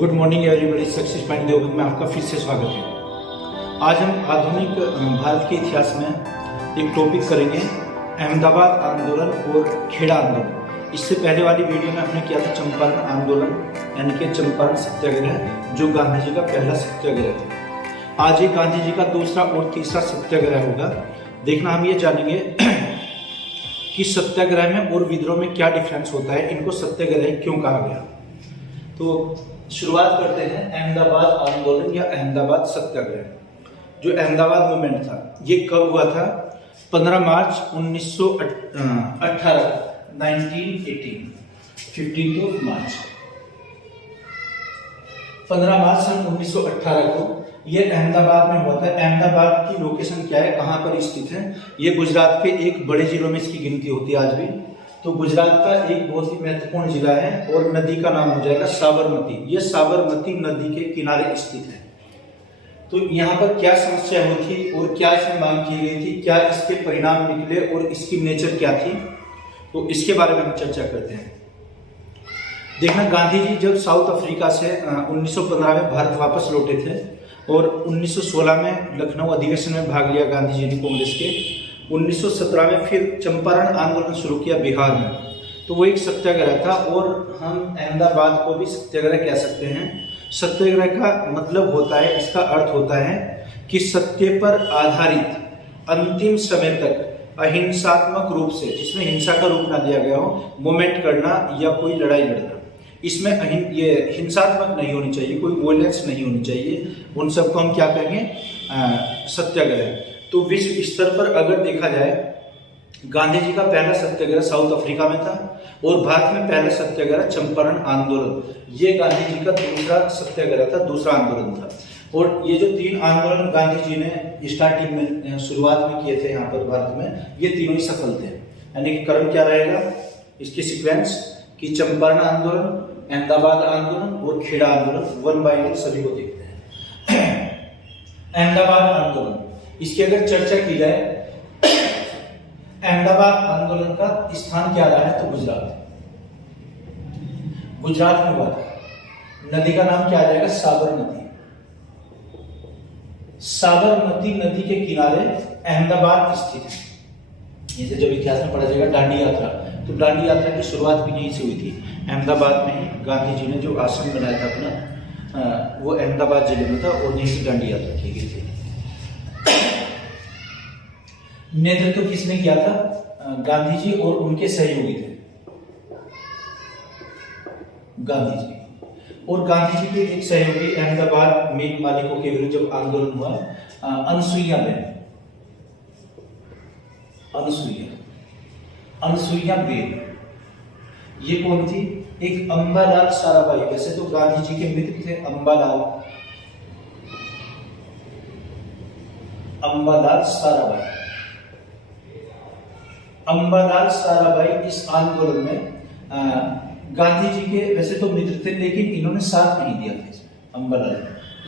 Good morning everybody. Success point Deoband में आपका फिर से स्वागत है। आज हम आधुनिक भारत के इतिहास में एक टॉपिक करेंगे, अहमदाबाद आंदोलन और खेड़ा आंदोलन। इससे पहले वाली वीडियो में हमने किया था चंपारण आंदोलन यानी कि चंपारण सत्याग्रह, जो गांधी जी का पहला सत्याग्रह था। आज ये गांधी जी का दूसरा और तीसरा सत्याग्रह होगा। देखना हम ये जानेंगे कि सत्याग्रह में और विद्रोह में क्या डिफरेंस होता है, इनको सत्याग्रह क्यों कहा गया। तो शुरुआत करते हैं अहमदाबाद आंदोलन या अहमदाबाद सत्याग्रह। जो अहमदाबाद मूवमेंट था ये कब हुआ था? 15 मार्च 1918 1918 15 मार्च 15 मार्च सन 1918 को ये अहमदाबाद में हुआ था। अहमदाबाद की लोकेशन क्या है, कहाँ पर स्थित है? ये गुजरात के एक बड़े जिलों में इसकी गिनती होती है आज भी। तो गुजरात का एक बहुत ही महत्वपूर्ण जिला है और नदी का नाम हो जाएगा साबरमती। ये साबरमती नदी के किनारे स्थित है। तो यहाँ पर क्या समस्या हुई थी और क्या इसमें मांग की गई थी, क्या इसके परिणाम निकले और इसकी नेचर क्या थी, तो इसके बारे में हम चर्चा करते हैं। देखना, गांधी जी जब साउथ अफ्रीका से 1915 में भारत वापस लौटे थे और 1916 में लखनऊ अधिवेशन में भाग लिया गांधी जी ने कांग्रेस के। 1917 में फिर चंपारण आंदोलन शुरू किया बिहार में, तो वो एक सत्याग्रह था और हम अहमदाबाद को भी सत्याग्रह कह सकते हैं। सत्याग्रह का मतलब होता है, इसका अर्थ होता है कि सत्य पर आधारित अंतिम समय तक अहिंसात्मक रूप से, जिसमें हिंसा का रूप ना दिया गया हो, मूवमेंट करना या कोई लड़ाई लड़ना। इसमें ये हिंसात्मक नहीं होनी चाहिए, कोई वॉयलेंस नहीं होनी चाहिए। उन सबको हम क्या कहेंगे? सत्याग्रह। तो विश्व स्तर पर अगर देखा जाए, गांधी जी का पहला सत्याग्रह साउथ अफ्रीका में था और भारत में पहला सत्याग्रह चंपारण आंदोलन, ये गांधी जी का दूसरा सत्याग्रह था, दूसरा आंदोलन था। और ये जो 3 आंदोलन गांधी जी ने स्टार्टिंग में शुरुआत में किए थे यहाँ पर भारत में, ये तीनों ही सफल थे। यानी कि क्रम क्या रहेगा इसकी सीक्वेंस कि चंपारण आंदोलन, अहमदाबाद आंदोलन और खेड़ा आंदोलन। 1 बाय 1 सभी को देखते हैं। अहमदाबाद आंदोलन, इसकी अगर चर्चा की जाए, अहमदाबाद आंदोलन का स्थान क्या रहा है, तो गुजरात में हुआ था। नदी का नाम क्या आ जाएगा? साबरमती। साबरमती नदी के किनारे अहमदाबाद स्थित है। जैसे जब इतिहास में पढ़ा जाएगा दांडी यात्रा, तो दांडी यात्रा की शुरुआत भी यहीं से हुई थी, अहमदाबाद में ही। गांधी जी ने जो आश्रम बनाया था अपना, वो अहमदाबाद जिले में था और यहीं से दांडी यात्रा की गई थी। नेतृत्व किसने किया था? गांधी जी और उनके सहयोगी थे गांधी जी। और गांधी जी के एक सहयोगी अहमदाबाद मिल मालिकों के विरुद्ध जब आंदोलन हुआ, अनसुईया बेन, ये कौन थी? एक अंबालाल साराभाई। वैसे तो गांधी जी के मित्र थे अंबालाल साराभाई। अंबालाल साराभाई इस आंदोलन में गांधी जी के वैसे तो मित्र थे, लेकिन इन्होंने साथ नहीं दिया था। अंबालाल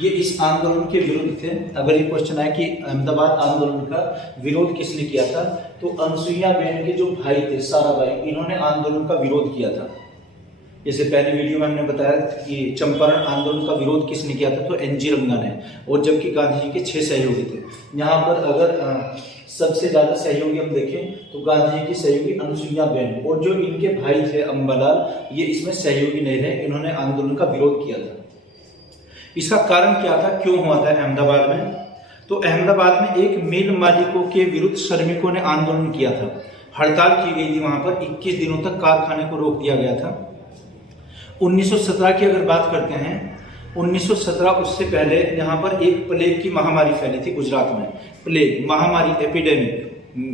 ये इस आंदोलन के विरुद्ध थे। अगर ये क्वेश्चन आए कि अहमदाबाद आंदोलन का विरोध किसने किया था, तो अनसुईया बेन के जो भाई थे साराभाई, इन्होंने आंदोलन का विरोध किया था। जैसे पहली वीडियो में हमने बताया कि चंपारण आंदोलन का विरोध किसने किया था, तो एनजी रंगा ने। और जबकि गांधी जी के 6 सहयोगी थे। यहाँ पर अगर सबसे ज्यादा सहयोगी हम देखें तो गांधी जी की सहयोगी अनसुईया बेन, और जो इनके भाई थे अंबालाल, ये इसमें सहयोगी नहीं रहे, इन्होंने आंदोलन का विरोध किया था। इसका कारण क्या था, क्यों हुआ था अहमदाबाद में? तो अहमदाबाद में एक मिल मालिकों के विरुद्ध श्रमिकों ने आंदोलन किया था। हड़ताल की गई थी वहां पर, 21 दिनों तक कारखाने को रोक दिया गया था। 1917 की अगर बात करते हैं, 1917 उससे पहले यहाँ पर एक प्लेग की महामारी फैली थी गुजरात में। प्लेग महामारी, एपिडेमिक,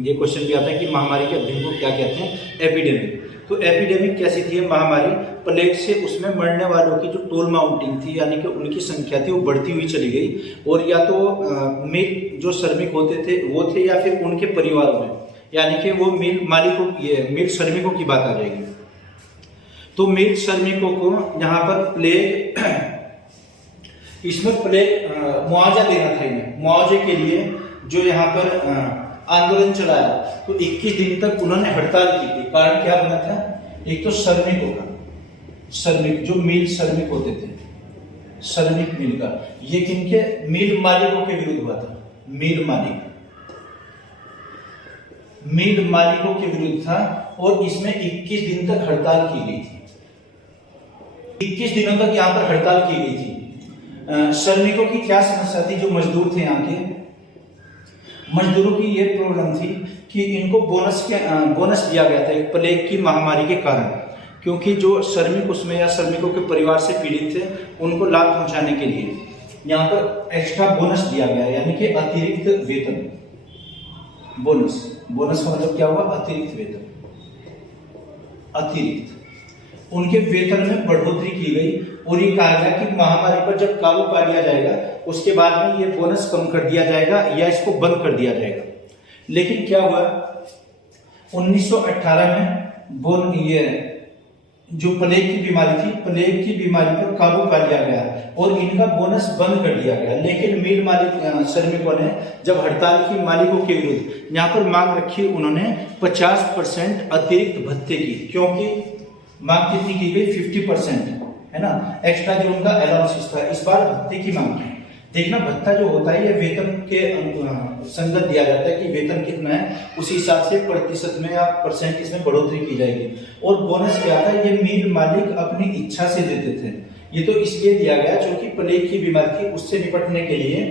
ये क्वेश्चन भी आता है कि महामारी के अध्ययन को क्या कहते हैं? एपिडेमिक। तो एपिडेमिक कैसी थी महामारी? प्लेग से उसमें मरने वालों की जो टोल माउंटिंग थी, यानी कि उनकी संख्या थी, वो बढ़ती हुई चली गई। और या तो मिल जो श्रमिक होते थे वो थे, या फिर उनके परिवारों में, यानी कि वो मिल मालिकों, ये मिल श्रमिकों की बात आ जाएगी। तो मिल श्रमिकों को यहाँ पर प्लेग, इसमें प्लेग मुआवजा देना था इन्हें। मुआवजे के लिए जो यहाँ पर आंदोलन चलाया, तो 21 दिन तक उन्होंने हड़ताल की थी। कारण क्या बना था? एक तो श्रमिकों का, श्रमिक जो मिल श्रमिक होते थे, श्रमिक मिल का। ये किनके, मिल मालिकों के विरुद्ध हुआ था। मिल मालिकों के विरुद्ध था और इसमें 21 दिन तक हड़ताल की गई थी। 21 दिनों तक यहाँ पर हड़ताल की गई थी। श्रमिकों की क्या समस्या थी, जो मजदूर थे यहाँ के मजदूरों की ये प्रॉब्लम थी कि इनको बोनस दिया गया था एक प्लेग की महामारी के कारण, क्योंकि जो श्रमिक उसमें या श्रमिकों के परिवार से पीड़ित थे उनको लाभ पहुंचाने के लिए यहाँ पर एक्स्ट्रा बोनस दिया गया, यानी कि अतिरिक्त वेतन। बोनस का मतलब क्या हुआ, अतिरिक्त वेतन। उनके वेतन में बढ़ोतरी की गई और ये कहा गया कि महामारी पर जब काबू पा लिया जाएगा उसके बाद में ये बोनस कम कर दिया जाएगा या इसको बंद कर दिया जाएगा। लेकिन क्या हुआ, 1918 में ये जो प्लेग की बीमारी थी, प्लेग की बीमारी पर काबू पा लिया गया और इनका बोनस बंद कर दिया गया। लेकिन मिल मालिक श्रमिकों ने जब हड़ताल की मालिकों के विरुद्ध यहाँ पर मांग रखी, उन्होंने 50% अतिरिक्त भत्ते की, क्योंकि मांग कितनी की गई, 50%, है ना, एक्स्ट्रा जो उनका अलाउंस था, इस बार भत्ते की मांग की। देखना, भत्ता जो होता है ये वेतन के संगत दिया जाता है कि वेतन कितना है, उसी हिसाब से प्रतिशत में या परसेंटेज में बढ़ोतरी की जाएगी। और बोनस क्या था, ये मिल मालिक अपनी इच्छा से देते थे। ये तो इसलिए दिया गया क्योंकि प्लेग की बीमारी थी, उससे निपटने के लिए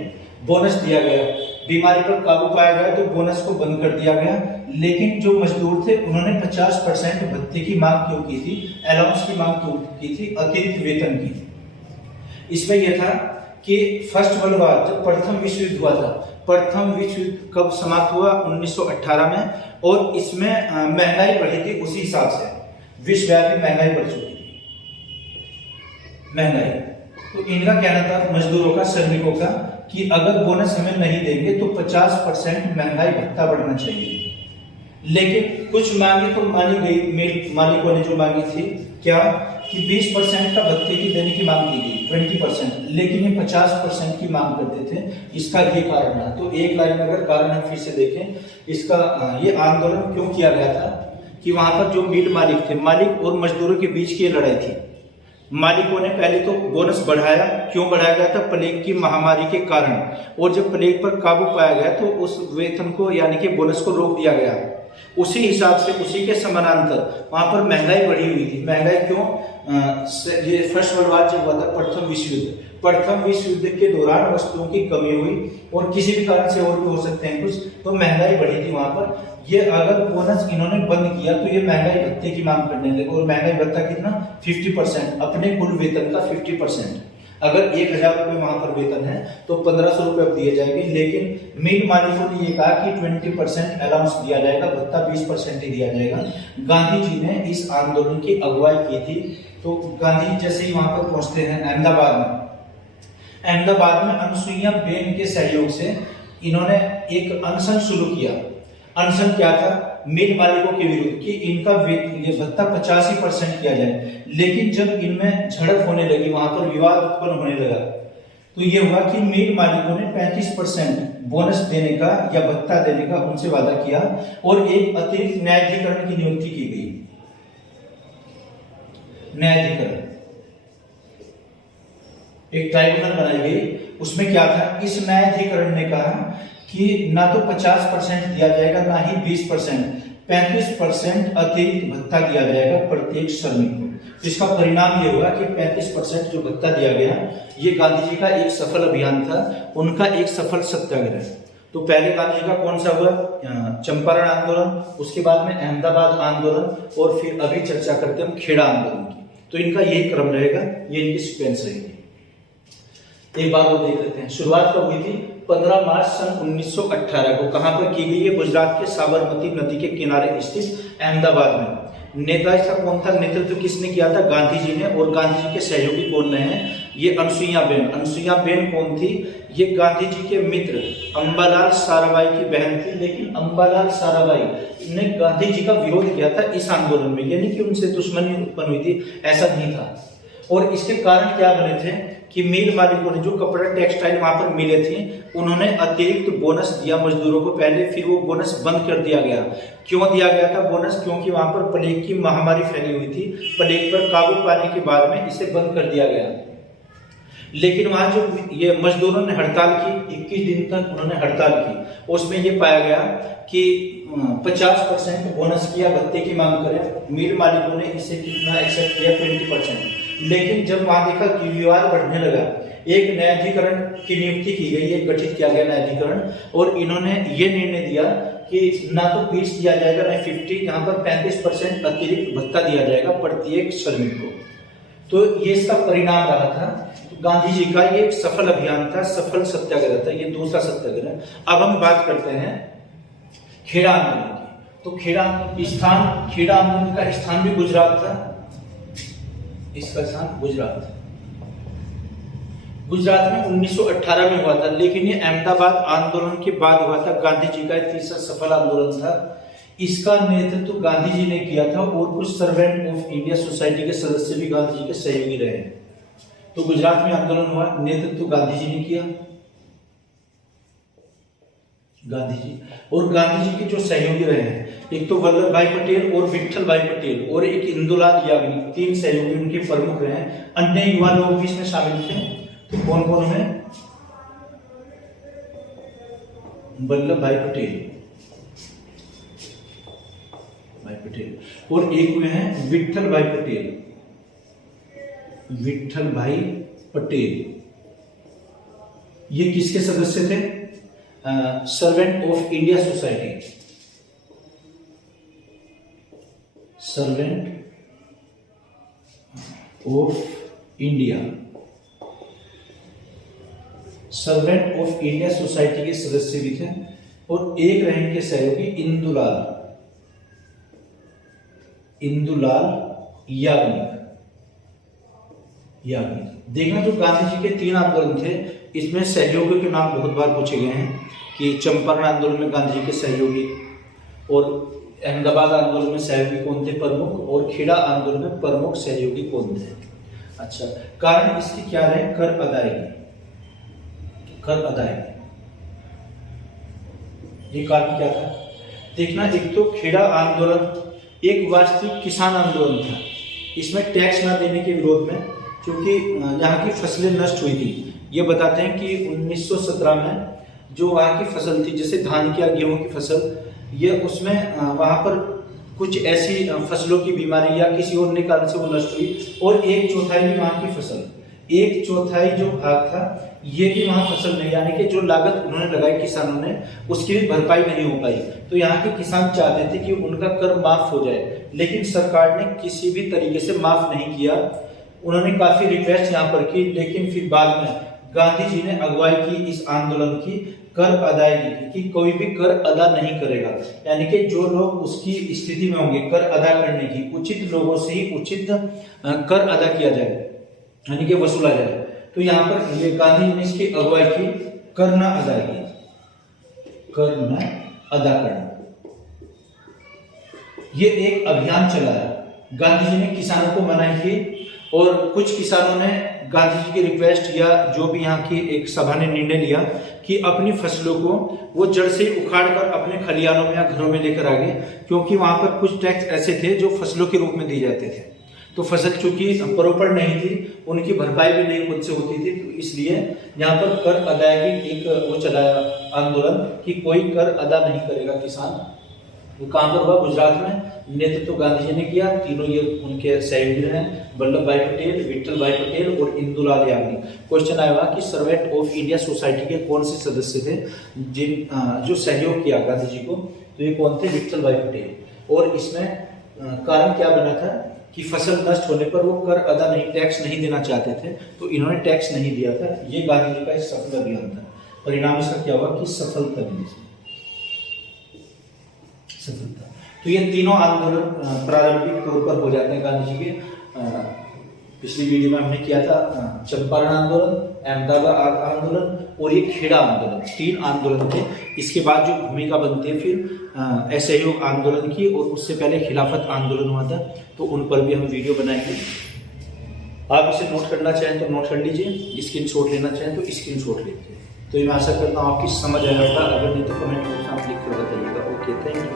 बोनस दिया गया। बीमारी पर काबू पाया गया तो बोनस को बंद कर दिया गया। लेकिन जो मजदूर थे उन्होंने 50% भत्ते की मांग क्यों की थी, अलाउंस की मांग क्यों की थी, अतिरिक्त वेतन की। इसमें यह था कि फर्स्ट वर्ल्ड वॉर, जब प्रथम विश्व युद्ध हुआ था, प्रथम विश्व युद्ध कब समाप्त हुआ, 1918 में, और इसमें महंगाई बढ़ी थी, उसी हिसाब से विश्वव्यापी महंगाई बढ़ चुकी थी। महंगाई, तो इनका कहना था मजदूरों का, श्रमिकों का, कि अगर बोनस हमें नहीं देंगे तो 50% महंगाई भत्ता बढ़ना चाहिए। लेकिन कुछ मांगी तो मानी गई, मिल मालिकों ने जो मांगी थी, क्या कि 20% का भत्ते की देने की मांग की गई, 20%, लेकिन ये 50% की मांग करते थे। इसका ये कारण था। तो एक लाइन में अगर कारण हम फिर से देखें, इसका ये आंदोलन क्यों किया गया था कि वहां पर जो मिल मालिक थे, मालिक और मजदूरों के बीच की लड़ाई थी। मालिकों ने पहले तो बोनस बढ़ाया, क्यों बढ़ाया गया था, प्लेग की महामारी के कारण, और जब प्लेग पर काबू पाया गया तो उस वेतन को यानी कि बोनस को रोक दिया गया। उसी हिसाब से, उसी के समानांतर वहां पर महंगाई बढ़ी हुई थी। महंगाई क्यों, ये फर्स्ट वर्ल्ड वॉर जब हुआ था, प्रथम विश्व युद्ध के दौरान वस्तुओं की कमी हुई और किसी भी कारण से और भी हो सकते हैं कुछ, तो महंगाई बढ़ी थी वहां पर। ये अगर बोनस इन्होंने बंद किया तो ये महंगाई भत्ते की मांग करने लगे, और महंगाई भत्ता कितना, 50%, अपने कुल वेतन का 50%। अगर 1000 रुपए वहां पर वेतन है तो 1500 रुपए अब दिए जाएंगे। लेकिन मिल मालिकों ने ये कहा कि 20% अलाउंस दिया जाएगा, भत्ता 20% ही दिया जाएगा। गांधी जी ने इस आंदोलन की अगुवाई की थी। तो गांधी जी जैसे ही वहां पर पहुंचते हैं अहमदाबाद में अनुसुईया बेन के सहयोग से इन्होंने एक अनशन शुरू किया। अनशन क्या था, मिल मालिकों के विरुद्ध कि इनका ये भत्ता 85% किया जाए। लेकिन जब इनमें झड़प होने लगी, वहां पर विवाद उत्पन्न होने लगा, तो ये हुआ कि मिल मालिकों ने 35% बोनस देने का या भत्ता देने का उनसे वादा किया और एक अतिरिक्त न्यायाधिकरण की नियुक्ति की गई। न्यायाधिकरण, एक ट्राइब्यूनल बनाई गई। उसमें क्या था, इस न्यायाधिकरण ने कहा कि ना तो 50% दिया जाएगा ना ही 20%, 35% अतिरिक्त भत्ता दिया जाएगा प्रत्येक श्रमिक को। तो इसका परिणाम ये हुआ कि 35% जो भत्ता दिया गया, ये गांधी जी का एक सफल अभियान था, उनका एक सफल सत्याग्रह। तो पहले गांधी जी का कौन सा हुआ, चंपारण आंदोलन, उसके बाद में अहमदाबाद आंदोलन, और फिर अभी चर्चा करते हैं हम खेड़ा आंदोलन की। तो इनका यही क्रम रहेगा, ये इनकी सीक्वेंस रहेगी। एक बार वो देख लेते हैं। शुरुआत कब हुई थी, 15 मार्च सन 1918 को। कहां पर की गई है, गुजरात के साबरमती नदी के किनारे स्थित अहमदाबाद में। नेता इसका कौन था, नेतृत्व किसने किया था, गांधी जी ने। और गांधी जी के सहयोगी कौन रहे, ये अनुसुईया बेन। अनुसुईया बेन कौन थी, ये गांधी जी के मित्र अंबालाल साराभाई की बहन थी। लेकिन अंबालाल साराभाई ने गांधी जी का विरोध किया था इस आंदोलन में, यानी कि उनसे दुश्मनी उत्पन्न हुई थी, ऐसा नहीं था। और इसके कारण क्या बने थे कि मिल मालिकों ने जो कपड़ा टेक्सटाइल वहां पर मिले थे, उन्होंने अतिरिक्त बोनस दिया मजदूरों को पहले, फिर वो बोनस बंद कर दिया गया। क्यों दिया गया था बोनस, क्योंकि वहां पर प्लेग की महामारी फैली हुई थी। प्लेग पर काबू पाने के बाद में इसे बंद कर दिया गया। लेकिन वहां जो ये मजदूरों ने हड़ताल की, 21 दिन तक उन्होंने हड़ताल की, उसमें ये पाया गया कि 50% बोनस किया भत्ते की मांग करें, मिल मालिकों ने इसे कितना एक्सेप्ट किया 20%। लेकिन जब वहां देखा कि विवाद बढ़ने लगा, एक न्यायाधिकरण की नियुक्ति की गई, एक गठित किया गया न्यायाधिकरण, और इन्होंने ये निर्णय दिया कि ना तो फीस दिया जाएगा ना 50, यहाँ पर 35% अतिरिक्त भत्ता दिया जाएगा प्रत्येक श्रमिक को। तो ये इसका परिणाम रहा था गांधी जी का, ये एक सफल अभियान था, सफल सत्याग्रह था, ये दूसरा सत्याग्रह। अब हम बात करते हैं खेड़ा आंदोलन की। तो खेड़ा आंदोलन का स्थान भी गुजरात था, इसका स्थान गुजरात में 1918 में हुआ था, लेकिन ये अहमदाबाद आंदोलन के बाद हुआ था। गांधी जी का तीसरा सफल आंदोलन था। इसका नेतृत्व गांधी जी ने किया था और कुछ सर्वेंट ऑफ इंडिया सोसाइटी के सदस्य भी गांधी जी के सहयोगी रहे। तो गुजरात में आंदोलन हुआ, नेतृत्व गांधी जी ने किया, गांधी जी। और गांधी जी के जो सहयोगी रहे हैं, एक तो वल्लभ भाई पटेल और विठल भाई पटेल और एक इंदुलाल याग्निक, 3 सहयोगी उनके प्रमुख रहे हैं। अन्य युवा लोग भी इसमें शामिल थे। तो कौन कौन है? वल्लभ भाई पटेल और एक हुए हैं विठल भाई पटेल। ये किसके सदस्य थे? Servant of India society, servant of India society के सदस्य भी थे। और एक रहे इनके सहयोगी इंदुलाल याग्निक। देखना, जो गांधी जी के 3 आंदोलन थे, इसमें सहयोगियों के नाम बहुत बार पूछे गए हैं कि चंपारण आंदोलन में गांधी जी के सहयोगी, और अहमदाबाद आंदोलन में सहयोगी कौन थे? प्रमुख। और खेड़ा आंदोलन में प्रमुख सहयोगी कौन थे? अच्छा, कारण इसकी क्या रहे? कर अदायगी। ये कारण क्या था? देखना, एक तो खेड़ा आंदोलन एक वास्तविक किसान आंदोलन था। इसमें टैक्स ना देने के विरोध में, क्योंकि यहाँ की फसलें नष्ट हुई थी। ये बताते हैं कि 1917 में जो वहाँ की फसल थी, जैसे धान की या गेहूं की फसल, ये उसमें वहाँ पर कुछ ऐसी फसलों की बीमारी या किसी और कारण से वो नष्ट हुई, और 1/4 भी वहाँ की फसल, 1/4 जो भाग था, ये भी वहाँ फसल नहीं, यानी कि जो लागत उन्होंने लगाई किसानों ने, उसकी भी भरपाई नहीं हो पाई। तो यहाँ के किसान चाहते थे कि उनका कर माफ हो जाए, लेकिन सरकार ने किसी भी तरीके से माफ नहीं किया। उन्होंने काफी रिक्वेस्ट यहाँ पर की, लेकिन फिर बाद में गांधी जी ने अगुवाई की इस आंदोलन की, कर अदायगी की, कि कोई भी कर अदा नहीं करेगा, यानी कि जो लोग उसकी स्थिति में होंगे कर अदा करने की, उचित लोगों से ही उचित कर अदा किया जाए, यानी कि वसूला जाए। तो यहाँ पर ये गांधी जी ने इसकी अगुवाई की, कर न अदायगी, कर न अदा करना। ये एक अभियान चलाया गांधी जी ने, किसानों को मनाई की, और कुछ किसानों ने गांधी जी की रिक्वेस्ट या जो भी यहाँ की एक सभा ने निर्णय लिया कि अपनी फसलों को वो जड़ से उखाड़ कर अपने खलिहानों में या घरों में लेकर आ गए, क्योंकि वहां पर कुछ टैक्स ऐसे थे जो फसलों के रूप में दिए जाते थे। तो फसल चूंकि प्रॉपर नहीं थी, उनकी भरपाई भी नहीं खुद से होती थी, तो इसलिए यहाँ पर कर अदायगी एक वो चलाया आंदोलन कि कोई कर अदा नहीं करेगा किसान। वो कहाँ पर हुआ? गुजरात में। नेतृत्व गांधी जी ने किया, तीनों ये उनके सहयोगी रहे, वल्लभ भाई पटेल, विठल भाई पटेल और इंदुलाल याग्निक। क्वेश्चन आया कि सर्वेंट ऑफ इंडिया सोसाइटी के कौन से सदस्य थे जिन जो सहयोग किया गांधी जी को? तो ये कौन थे? विठल भाई पटेल। और इसमें कारण क्या बना था कि फसल नष्ट होने पर वो कर अदा नहीं, टैक्स नहीं देना चाहते थे, तो इन्होंने टैक्स नहीं दिया था। ये गांधी जी का एक सफल अभियान था। परिणाम इसका क्या हुआ कि सफलता मिली, सफलता। तो ये तीनों आंदोलन प्रारंभिक तौर पर हो जाते हैं गांधी जी के। पिछली वीडियो में हमने किया था चंपारण आंदोलन, अहमदाबाद आंदोलन और ये खेड़ा आंदोलन, 3 आंदोलन थे। इसके बाद जो भूमिका बनती है फिर असहयोग आंदोलन की, और उससे पहले खिलाफत आंदोलन हुआ था, तो उन पर भी हम वीडियो बनाएंगे। आप इसे नोट करना चाहें तो नोट कर लीजिए, स्क्रीनशॉट लेना चाहें तो स्क्रीनशॉट लीजिए। तो ये मैं आशा करता हूँ आपकी समझ आया होगा। अगर नहीं तो कमेंट बॉक्स में आप लिख कर बताइएगा। Okay, thank you.